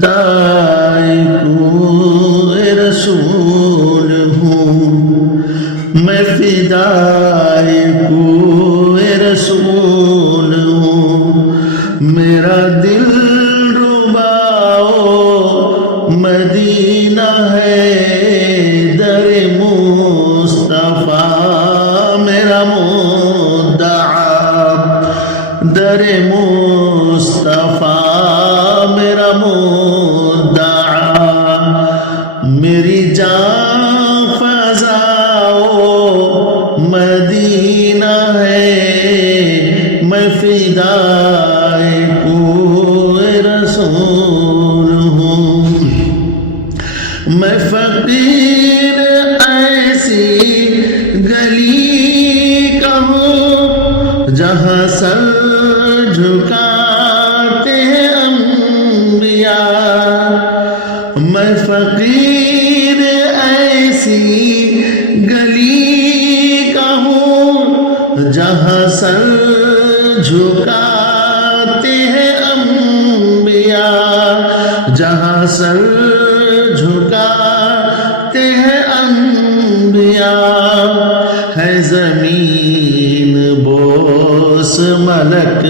فدائی کو رسول ہوں، میں فدائی کو رسول ہوں، میرا دل رباؤ مدینہ ہے، در مصطفیٰ میرا مدعا، در مصطفیٰ میرا مدعا، میری جان فضاؤ مدینہ ہے، میں فدائی کو رسول ہوں، میں فقیر ایسی گلی کا ہوں جہاں سر جھکاتے ہیں انبیاء، میں فقیر ایسی گلی کا ہوں جہاں سر جھکاتے ہیں انبیاء، جہاں سر جھکاتے ہیں انبیاء، ہے زمین بوس ملک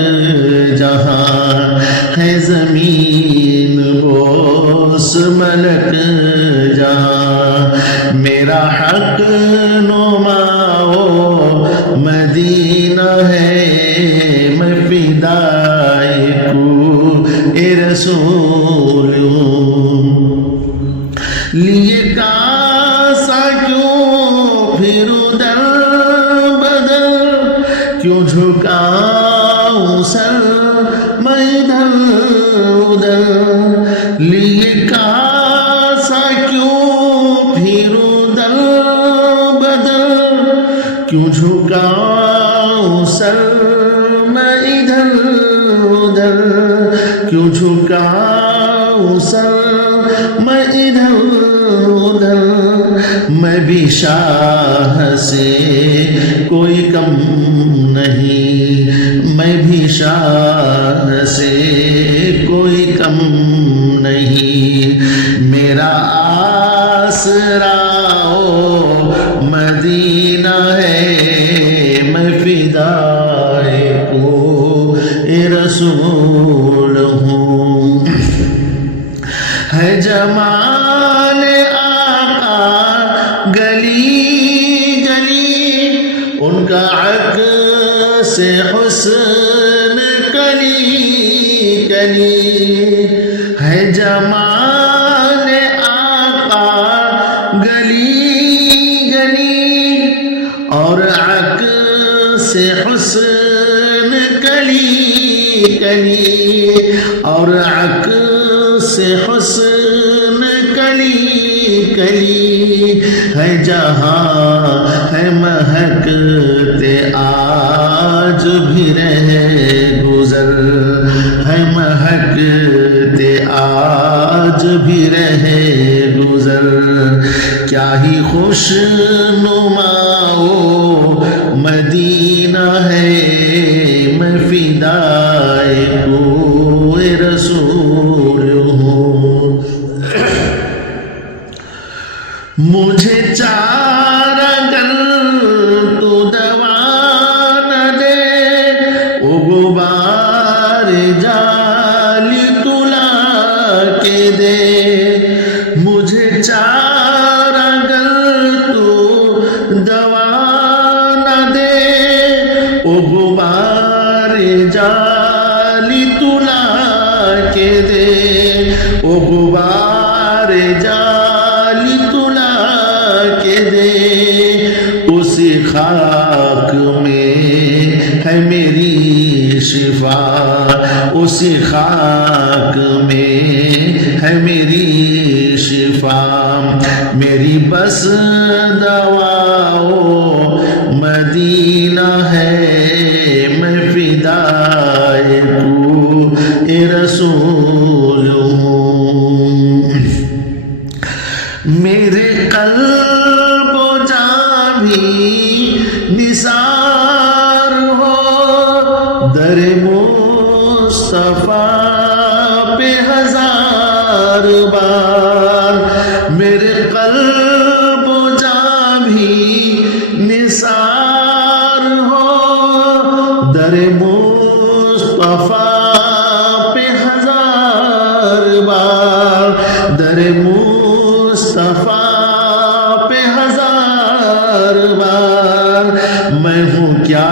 جہاں، ہے زمین بوس ملک جہاں، میرا حق نماؤ مدینہ ہے، میں فدائی کو رسول ہوں، لیے کاسا کیوں پھروں در بدر، کیوں جھکاؤں سر میں ادھر ادھر، لیے کاسا کیوں پھروں در بدر، کیوں جھکاؤں سر میں ادھر ادھر، کیوں جھکاؤں سر میں ادھر ادھر، میں بھی شاہ سے کوئی کم نہیں، میں بھی شاہ سے کوئی کم نہیں، میرا آسرا مدینہ ہے، میں فدائی کو رسول ہوں، ہے جمال آقا گلی گلی، ان کا عکس حسن کلی کلی، ہے جمال آقا گلی گلی، اور عکس حسن کلی کلی، اور عکس حسن کلی کلی، ہے جہاں ہے مہکتے آج بھی رہے گزر، ہے مہکتے آج بھی رہے گزر، کیا ہی خوش نماؤ مدینہ ہے، میں فدائی کو رسول ہوں، مجھے چارہ گر تو دوا نہ دے، او غبار جالی تلا کے دے، مجھے چارہ گر تو دوا نہ دے، او غبار جالی تلا کے دے، او غبار جالی تلا کے دے، اسی خاک میں ہے میری شفا، اسی خاک میں ہے میری شفا، میری بس دواؤ مدینہ ہے، میں فدائی کو رسول ہوں، میرے قلب و جاں بھی نثار ہو، در مصطفیٰ پہ ہزار بار میرے قلب و جاں بھی نثار ہو در مصطفیٰ پہ ہزار بار در مصطفیٰ پہ ہزار بار میں ہوں کیا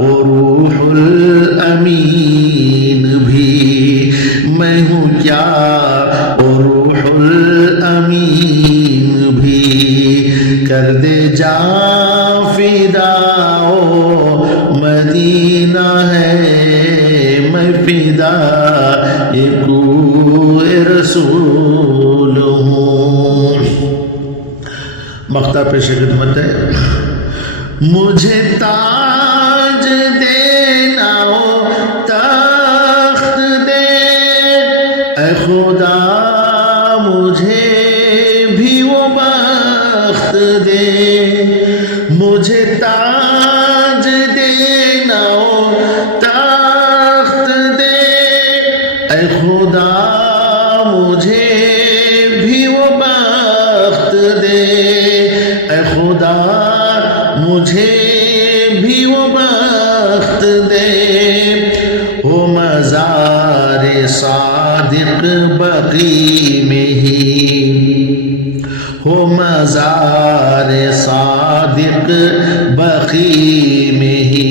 وہ روح الامین بھی میں ہوں کیا وہ روح الامین بھی کر دے جا فدا مدینہ ہے میں فدا کوئے رسول ہوں مقطع پیش خدمت ہے مجھے تاج دینا ہو تخت دے اے خدا مجھے بھی وہ بخت دے مجھے تاج دینا ہو تخت دے اے خدا مجھے بھی وہ بخت دے اے خدا مجھے بھی وہ بخت دے ہو مزار صادق بقی میں ہی ہو مزار صادق بقی میں ہی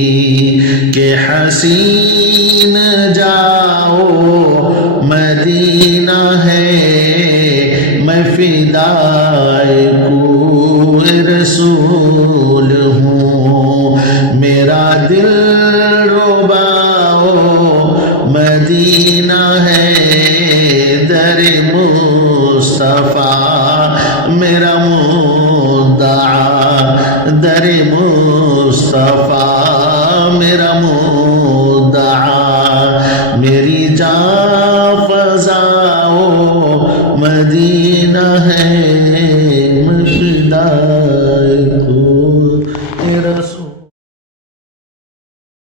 کہ حسین جاؤ مدینہ ہے میں فدائے کوئے رسول ہوں میرا دل رباؤ مدینہ ہے در مصطفیٰ میرا مدعا در مصطفیٰ میرا مدعا میری جان فضاؤ مدینہ ہے میں فدا